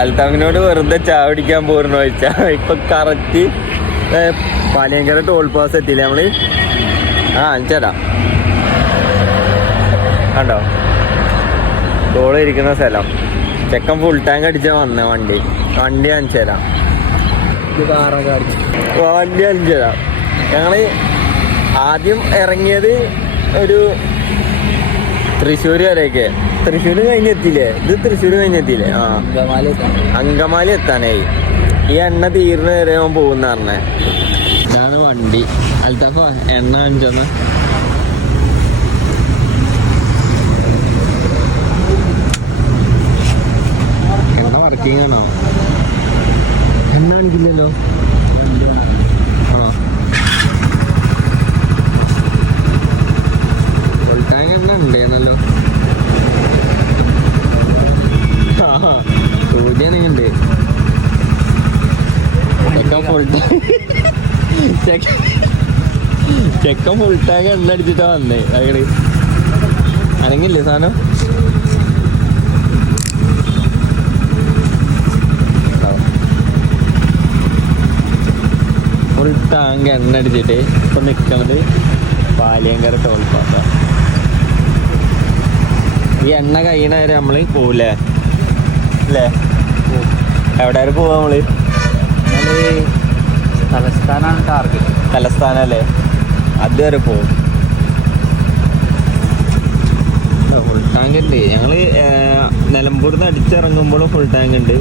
അൽത്താഫിനോട് വെറുതെ ചാവടിക്കാൻ പോരണോ ചോദിച്ചാ ഇപ്പൊ കറക്റ്റ് പാലിയങ്കര ടോൾ പാസ് എത്തിയില്ലേ നമ്മള്. അഞ്ചരാ കണ്ടോ ടോൾ ഇരിക്കുന്ന സ്ഥലം. ചെക്കൻ ഫുൾ ടാങ്ക് അടിച്ചാ വന്നേ വണ്ടി അഞ്ചരാ വണ്ടി അഞ്ചരാ. ഞങ്ങള് ആദ്യം ഇറങ്ങിയത് ഒരു തൃശ്ശൂര് വരെയൊക്കെ. തൃശ്ശൂര് കഴിഞ്ഞെത്തിയില്ലേ? ഇത് തൃശ്ശൂര് കഴിഞ്ഞെത്തിയില്ലേ? അങ്കമാലി എത്താനായി. ഈ എണ്ണ തീർന്നു വരെ അവൻ പോകുന്ന പറഞ്ഞേ. ഇതാണ് വണ്ടി. അൽത്താഫ് എണ്ണ അഞ്ചെന്ന് എണ്ണ വർക്കിംഗ് ആണോ? എണ്ണ കാണിക്കില്ലല്ലോ. ആണോ? ഫുൾ ടാങ്ക് എണ്ണ ഉണ്ടേന്നല്ലോ. സൂചിയുണ്ട്. ചെക്കൻ ഫുൾ ടാങ്ക് എണ്ണ അടിച്ചിട്ടാ വന്നേ. അങ്ങട് അനങ്ങില്ലേ സാധനം? ഫുൾ ടാങ്ക് എണ്ണ അടിച്ചിട്ട് ഇപ്പൊ നിക്കണത് പാലിയങ്കര ടോൾ പാസ. ഈ എണ്ണ കഴിയണ വരെ നമ്മള് പോവില്ലേ അല്ലേ? എവിടെ വരെ പോവാ നമ്മള്? തലസ്ഥാനാണ് ടാർഗറ്റ്. തലസ്ഥാനല്ലേ? അതുവരെ പോവും. ഫുൾ ടാങ്ക് ഉണ്ട്. ഞങ്ങള് നിലമ്പൂർന്ന് അടിച്ചിറങ്ങുമ്പോഴും ഫുൾ ടാങ്ക് ഉണ്ട്.